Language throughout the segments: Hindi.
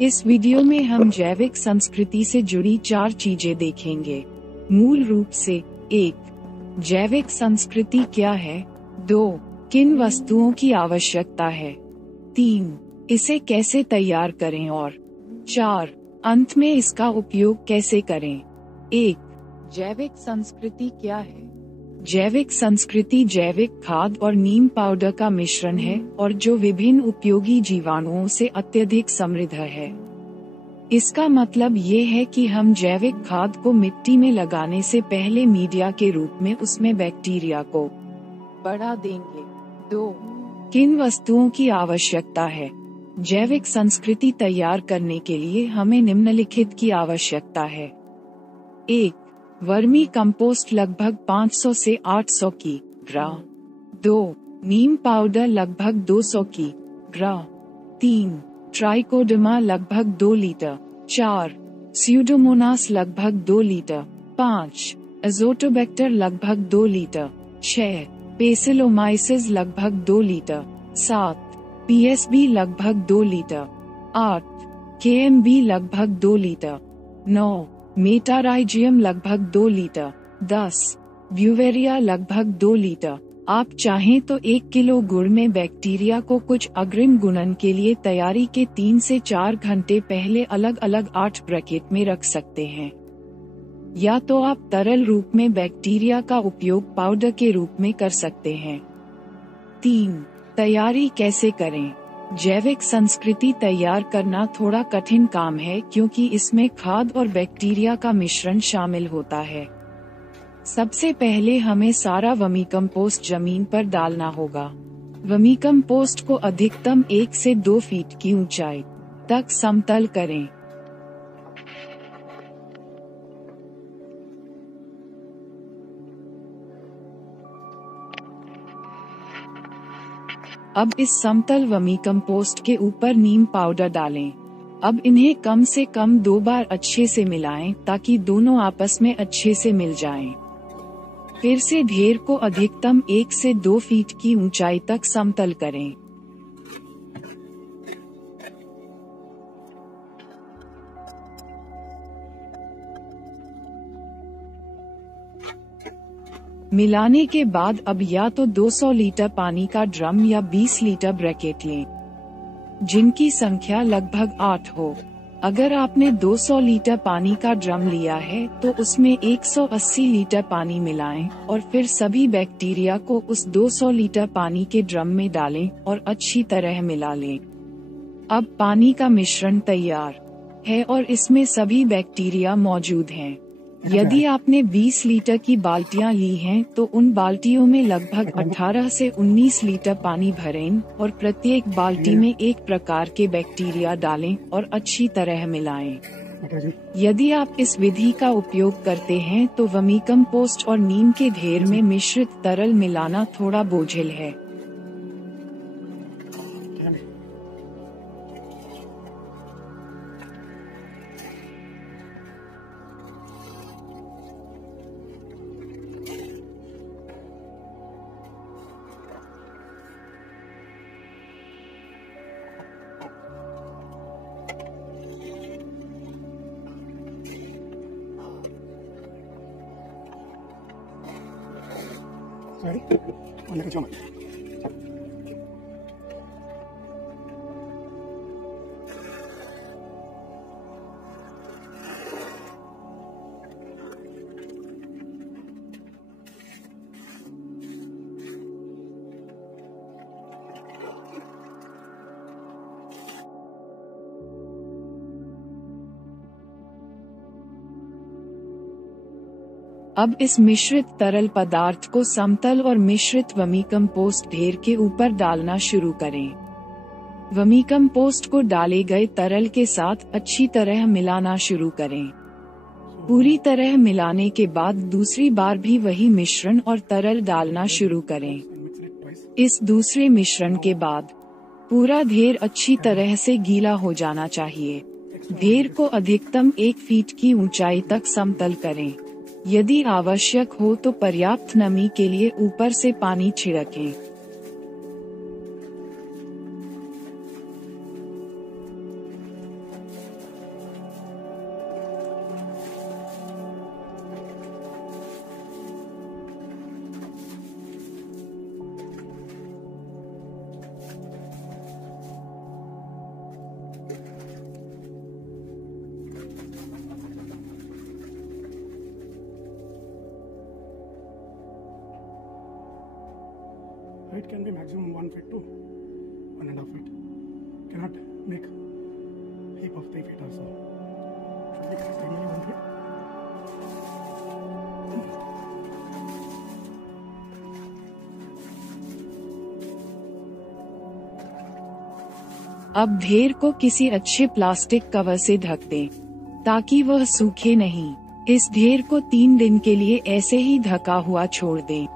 इस वीडियो में हम जैविक संस्कृति से जुड़ी 4 चीजें देखेंगे। मूल रूप से 1. जैविक संस्कृति क्या है? 2. किन वस्तुओं की आवश्यकता है? 3. इसे कैसे तैयार करें? और 4. अंत में इसका उपयोग कैसे करें? 1. जैविक संस्कृति क्या है? जैविक संस्कृति जैविक खाद और नीम पाउडर का मिश्रण है और जो विभिन्न उपयोगी जीवाणुओं से अत्यधिक समृद्ध है। इसका मतलब ये है कि हम जैविक खाद को मिट्टी में लगाने से पहले मीडिया के रूप में उसमें बैक्टीरिया को बढ़ा देंगे। 2. किन वस्तुओं की आवश्यकता है? जैविक संस्कृति तैयार करने के लिए हमें निम्नलिखित की आवश्यकता है। 1. वर्मी कंपोस्ट लगभग 500 से 800 किग्रा। 2. नीम पाउडर लगभग 200 किग्रा। 3. ट्राइकोडर्मा लगभग 2 लीटर। 4. स्यूडोमोनास लगभग 2 लीटर। 5. एजोटोबैक्टर लगभग 2 लीटर। 6. बेसिलोमाइसिस लगभग 2 लीटर। 7. पीएसबी लगभग 2 लीटर। 8. केएमबी लगभग 2 लीटर। 9. मेटाराइजियम लगभग 2 लीटर। 10. ब्यूवेरिया लगभग 2 लीटर। आप चाहें तो 1 किलो गुड़ में बैक्टीरिया को कुछ अग्रिम गुणन के लिए तैयारी के 3 से 4 घंटे पहले अलग अलग 8 ब्रैकेट में रख सकते हैं। या तो आप तरल रूप में बैक्टीरिया का उपयोग पाउडर के रूप में कर सकते हैं। 3. तैयारी कैसे करें? जैविक संस्कृति तैयार करना थोड़ा कठिन काम है क्योंकि इसमें खाद और बैक्टीरिया का मिश्रण शामिल होता है। सबसे पहले हमें सारा वर्मीकम्पोस्ट जमीन पर डालना होगा। वर्मीकम्पोस्ट को अधिकतम 1 से 2 फीट की ऊंचाई तक समतल करें। अब इस समतल वर्मीकम्पोस्ट के ऊपर नीम पाउडर डालें। अब इन्हें कम से कम 2 बार अच्छे से मिलाएं ताकि दोनों आपस में अच्छे से मिल जाएं। फिर से ढेर को अधिकतम 1 से 2 फीट की ऊंचाई तक समतल करें। मिलाने के बाद अब या तो 200 लीटर पानी का ड्रम या 20 लीटर ब्रैकेट लें, जिनकी संख्या लगभग 8 हो। अगर आपने 200 लीटर पानी का ड्रम लिया है तो उसमें 180 लीटर पानी मिलाएं और फिर सभी बैक्टीरिया को उस 200 लीटर पानी के ड्रम में डालें और अच्छी तरह मिला लें। अब पानी का मिश्रण तैयार है और इसमें सभी बैक्टीरिया मौजूद हैं। यदि आपने 20 लीटर की बाल्टियां ली हैं तो उन बाल्टियों में लगभग 18 से 19 लीटर पानी भरें और प्रत्येक बाल्टी में एक प्रकार के बैक्टीरिया डालें और अच्छी तरह मिलाएं। यदि आप इस विधि का उपयोग करते हैं तो वर्मीकम्पोस्ट और नीम के ढेर में मिश्रित तरल मिलाना थोड़ा बोझिल है। Ready? One minute, moment. अब इस मिश्रित तरल पदार्थ को समतल और मिश्रित वर्मीकम्पोस्ट ढेर के ऊपर डालना शुरू करें। वर्मीकम्पोस्ट को डाले गए तरल के साथ अच्छी तरह मिलाना शुरू करें। पूरी तरह मिलाने के बाद दूसरी बार भी वही मिश्रण और तरल डालना शुरू करें। इस दूसरे मिश्रण के बाद पूरा ढेर अच्छी तरह से गीला हो जाना चाहिए। ढेर को अधिकतम 1 फीट की ऊंचाई तक समतल करें। यदि आवश्यक हो तो पर्याप्त नमी के लिए ऊपर से पानी छिड़कें। Height can be maximum 1 feet to 1.5 feet. Cannot make heap of 3 feet also. Should be maximally 1 feet. अब ढेर को किसी अच्छे प्लास्टिक कवर से ढक दें, ताकि वह सूखे नहीं। इस ढेर को 3 दिन के लिए ऐसे ही ढका हुआ छोड़ दें।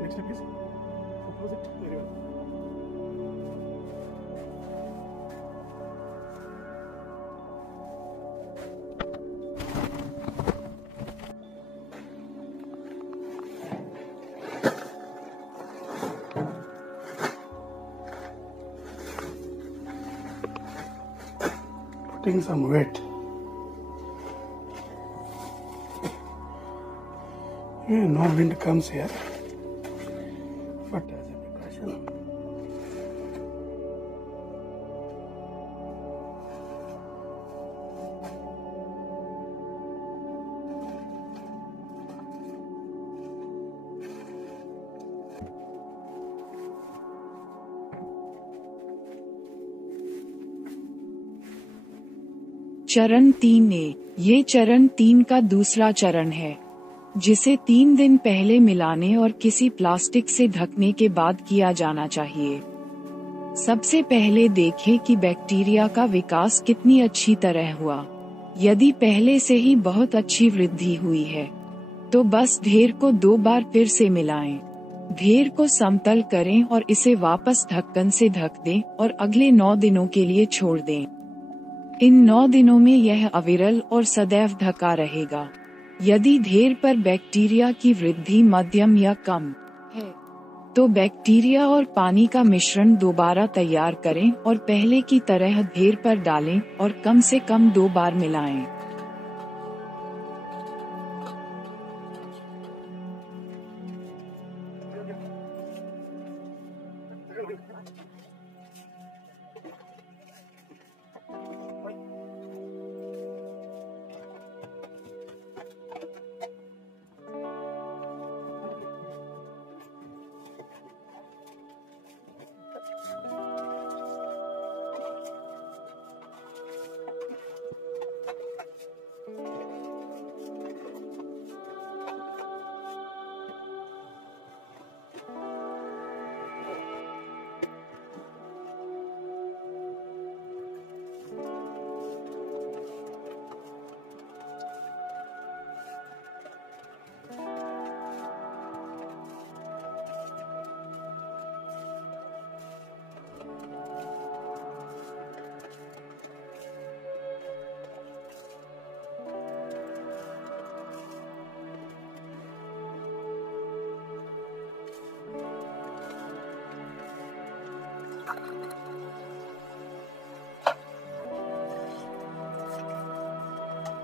Next step is to close it very well. Putting some weight. No wind comes here, but as a precaution. चरण 3A। ये चरण 3 का दूसरा चरण है, जिसे 3 दिन पहले मिलाने और किसी प्लास्टिक से ढकने के बाद किया जाना चाहिए। सबसे पहले देखें कि बैक्टीरिया का विकास कितनी अच्छी तरह हुआ। यदि पहले से ही बहुत अच्छी वृद्धि हुई है, तो बस ढेर को 2 बार फिर से मिलाएं। ढेर को समतल करें और इसे वापस ढक्कन से ढक दें और अगले 9 दिनों के लिए छोड़ दें। इन 9 दिनों में यह अविरल और सदैव ढका रहेगा। यदि ढेर पर बैक्टीरिया की वृद्धि मध्यम या कम है, तो बैक्टीरिया और पानी का मिश्रण दोबारा तैयार करें और पहले की तरह ढेर पर डालें और कम से कम 2 बार मिलाएं।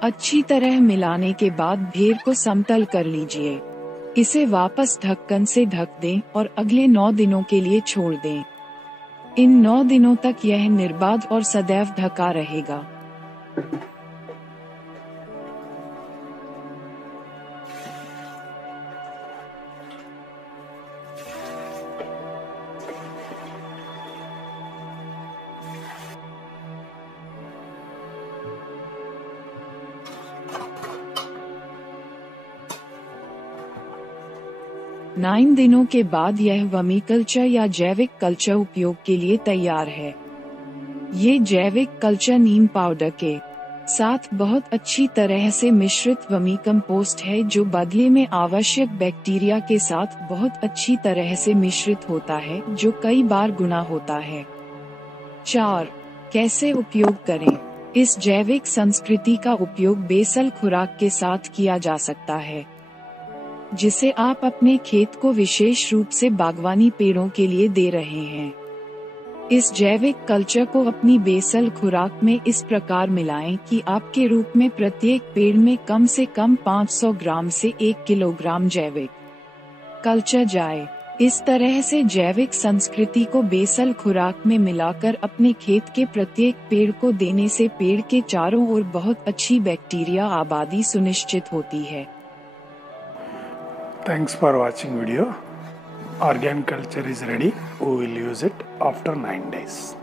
अच्छी तरह मिलाने के बाद ढेर को समतल कर लीजिए। इसे वापस ढक्कन से ढक दें और अगले 9 दिनों के लिए छोड़ दें। इन 9 दिनों तक यह निर्बाध और सदैव ढका रहेगा। नाइन दिनों के बाद यह वर्मी कल्चर या जैविक कल्चर उपयोग के लिए तैयार है। ये जैविक कल्चर नीम पाउडर के साथ बहुत अच्छी तरह से मिश्रित वर्मी कंपोस्ट है, जो बदले में आवश्यक बैक्टीरिया के साथ बहुत अच्छी तरह से मिश्रित होता है, जो कई बार गुना होता है। 4. कैसे उपयोग करें? इस जैविक संस्कृति का उपयोग बेसल खुराक के साथ किया जा सकता है, जिसे आप अपने खेत को विशेष रूप से बागवानी पेड़ों के लिए दे रहे हैं। इस जैविक कल्चर को अपनी बेसल खुराक में इस प्रकार मिलाएं कि आपके रूप में प्रत्येक पेड़ में कम से कम 500 ग्राम से 1 किलोग्राम जैविक कल्चर जाए। इस तरह से जैविक संस्कृति को बेसल खुराक में मिलाकर अपने खेत के प्रत्येक पेड़ को देने से पेड़ के चारों ओर बहुत अच्छी बैक्टीरिया आबादी सुनिश्चित होती है। Thanks for watching video. Organic culture is ready. We will use it after 9 days.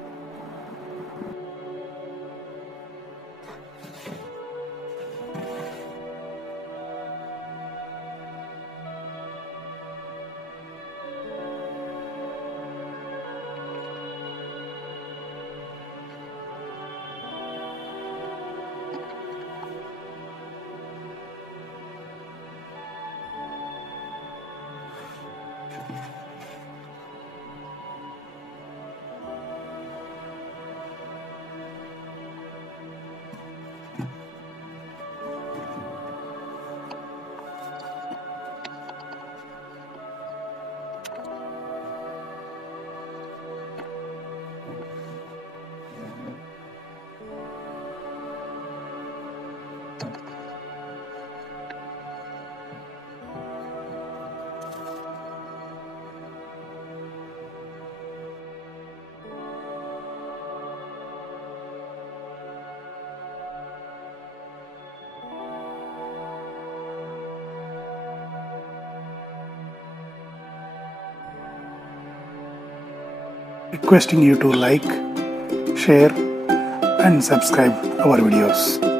Requesting you to like, share and subscribe our videos.